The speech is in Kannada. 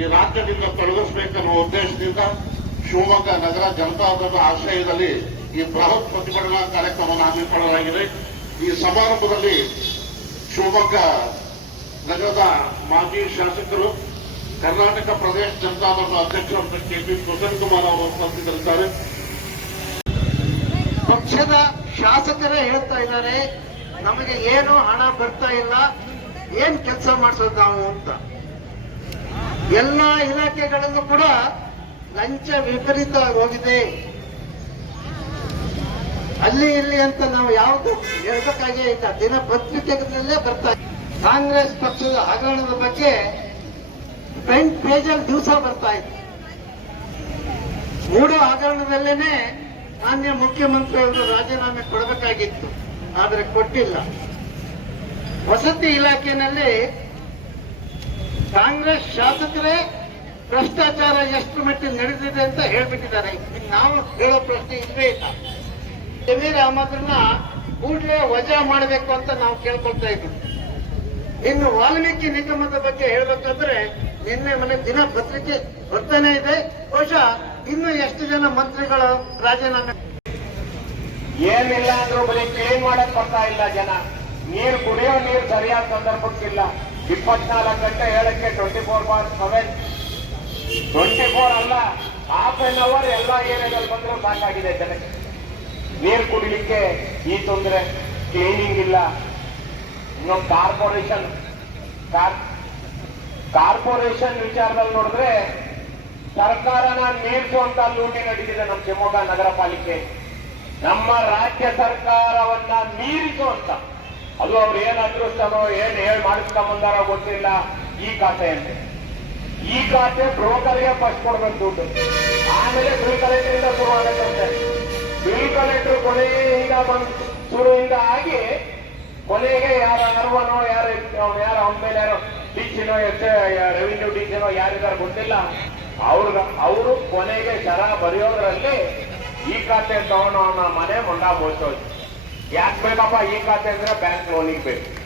ಈ ರಾಜ್ಯದಿಂದ ತೊಲಗಿಸಬೇಕನ್ನುವ ಉದ್ದೇಶದಿಂದ ಶಿವಮೊಗ್ಗ ನಗರ ಜನತಾದಳದ ಆಶ್ರಯದಲ್ಲಿ ಈ ಬೃಹತ್ ಪ್ರತಿಭಟನಾ ಕಾರ್ಯಕ್ರಮವನ್ನು ಹಮ್ಮಿಕೊಳ್ಳಲಾಗಿದೆ ಈ ಸಮಾರಂಭದಲ್ಲಿ ಶಿವಮೊಗ್ಗ ನಗರದ ಮಾಜಿ ಶಾಸಕರು, ಕರ್ನಾಟಕ ಪ್ರದೇಶ ಜನತಾದಳದ ಅಧ್ಯಕ್ಷರಾದ ಕೆ ಪಿ ಪ್ರಸನ್ನ ಕುಮಾರ್ ಅವರು ಉಪಸ್ಥಿತರಿದ್ದಾರೆ. ಪಕ್ಷದ ಶಾಸಕರೇ ಹೇಳ್ತಾ ಇದ್ದಾರೆ, ನಮಗೆ ಏನು ಹಣ ಬರ್ತಾ ಇಲ್ಲ, ಏನ್ ಕೆಲಸ ಮಾಡಿಸೋದು ನಾವು ಅಂತ. ಎಲ್ಲ ಇಲಾಖೆಗಳಲ್ಲೂ ಕೂಡ ಲಂಚ ವಿಪರೀತ ಹೋಗಿದೆ ಅಲ್ಲಿ ಇಲ್ಲಿ ಅಂತ ನಾವು ಯಾವುದು ಹೇಳ್ಬೇಕಾಗೇ ಇಲ್ಲ. ದಿನಪತ್ರಿಕೆಗಳಲ್ಲೇ ಬರ್ತಾ ಇದೆ. ಕಾಂಗ್ರೆಸ್ ಪಕ್ಷದ ಹಗರಣದ ಬಗ್ಗೆ ಫ್ರಂಟ್ ಪೇಜಲ್ಲಿ ದಿವಸ ಬರ್ತಾ ಇತ್ತು ಮೂಡೋ ಹಗರಣದಲ್ಲೇನೆ ಮಾನ್ಯ ಮುಖ್ಯಮಂತ್ರಿಯವರು ರಾಜೀನಾಮೆ ಕೊಡಬೇಕಾಗಿತ್ತು. ಆದರೆ ಕೊಟ್ಟಿಲ್ಲ. ವಸತಿ ಇಲಾಖೆಯಲ್ಲಿ ಕಾಂಗ್ರೆಸ್ ಶಾಸಕರೇ, ಭ್ರಷ್ಟಾಚಾರ ಎಷ್ಟು ಮಟ್ಟಿಗೆ ನಡೆದಿದೆ ಅಂತ ಹೇಳ್ಬಿಟ್ಟಿದ್ದಾರೆ. ನಾವು ಹೇಳೋ ಪ್ರಶ್ನೆ ಇಲ್ವೇ ಇಲ್ಲ. ಜಮೀರ್ ಅಹಮದ್ರನ್ನ ಕೂಡಲೇ ವಜಾ ಮಾಡಬೇಕು ಅಂತ ನಾವು ಕೇಳ್ಕೊಳ್ತಾ ಇದ್ವಿ ಇನ್ನು ವಾಲ್ಮೀಕಿ ನಿಗಮದ ಬಗ್ಗೆ ಹೇಳ್ಬೇಕಂದ್ರೆ, ನಿನ್ನೆ ಮನೆ ದಿನ ಪತ್ರಿಕೆ ಬರ್ತಾನೆ ಇದೆ. ಬಹುಶಃ ಇನ್ನು ಎಷ್ಟು ಜನ ಮಂತ್ರಿಗಳು ರಾಜೀನಾಮೆ ಏನಿಲ್ಲ ಅಂದ್ರೂ ಬರೀ ಕ್ಲೀನ್ ಮಾಡಕ್ ಬರ್ತಾ ಇಲ್ಲ ಜನ. ನೀರು ಕುಡಿಯೋ ನೀರು ಸರಿಯಾದ ಸಂದರ್ಭಕ್ಕಿಲ್ಲ. ಇಪ್ಪತ್ನಾಲ್ಕು ಗಂಟೆ ಏಳಕ್ಕೆ twenty four bar seven twenty four ಅಲ್ಲ ಹಾಫ್ ಎನ್ ಅವರ್ ಎಲ್ಲ ಏರಿಯಾದಲ್ಲಿ ಬಂದರೂ ಸಾಕಾಗಿದೆ ಜನಕ್ಕೆ. ನೀರು ಕುಡಿಲಿಕ್ಕೆ ಈ ತೊಂದರೆ ಕ್ಲೀನಿಂಗ್ ಇಲ್ಲ. ಇನ್ನು ಕಾರ್ಪೊರೇಷನ್ ಕಾರ್ಪೊರೇಷನ್ ವಿಚಾರದಲ್ಲಿ ನೋಡಿದ್ರೆ ಸರ್ಕಾರನ ಮೀರಿಸುವಂತ ಲೂಟಿ ನಡೀತಿದೆ ನಮ್ಮ ಶಿವಮೊಗ್ಗ ನಗರ ಪಾಲಿಕೆ. ನಮ್ಮ ರಾಜ್ಯ ಸರ್ಕಾರವನ್ನ ಮೀರಿಸುವಂತ ಅದು ಅವ್ರು ಏನ್ ಅದೃಷ್ಟನೋ ಏನ್ ಹೇಳಿ ಮಾಡಿಸ್ಕೊಂಬಂದಾರೋ ಗೊತ್ತಿಲ್ಲ. ಈ ಖಾತೆ ಅಂತೆ ಈ ಖಾತೆ ಬ್ರೋಕರ್ಗೆ ಫಸ್ಟ್ ಕೊಡ್ಬೇಕು ದುಡ್ಡು. ಆಮೇಲೆ ಬಿಲ್ ಕಲೆಕ್ಟರ್ ಇಂದ ಶುರು ಆಗತ್ತಂತೆ. ಬಿಲ್ ಕಲೆಕ್ಟರ್ ಕೊನೆಯಿಂದ ಬಂದು ಶುರುವಿಂದ ಆಗಿ ಕೊನೆಗೆ ಯಾರ ಅರ್ವನೋ, ಯಾರ ಯಾರ ಅವನ ಮೇಲೆ ಯಾರೋ ಡಿಸಿನೋ ಎಸ್ ರೆವಿನ್ಯೂ ಡಿಸಿನೋ ಯಾರಿದಾರ ಗೊತ್ತಿಲ್ಲ. ಅವ್ರ ಅವರು ಕೊನೆಗೆ ಶರ ಬರೆಯೋದ್ರಲ್ಲಿ ಈ ಖಾತೆ ತಗೊಂಡು ಅವನ ಮನೆ ಮೊಂಡ ಮೋಸೋದು ಯಾಕೆ ಬೇಕಪ್ಪ ಈ ಖಾತೆ ಅಂದ್ರೆ ಬ್ಯಾಂಕ್ ಲೋನಿಗೆ ಬೇಕು.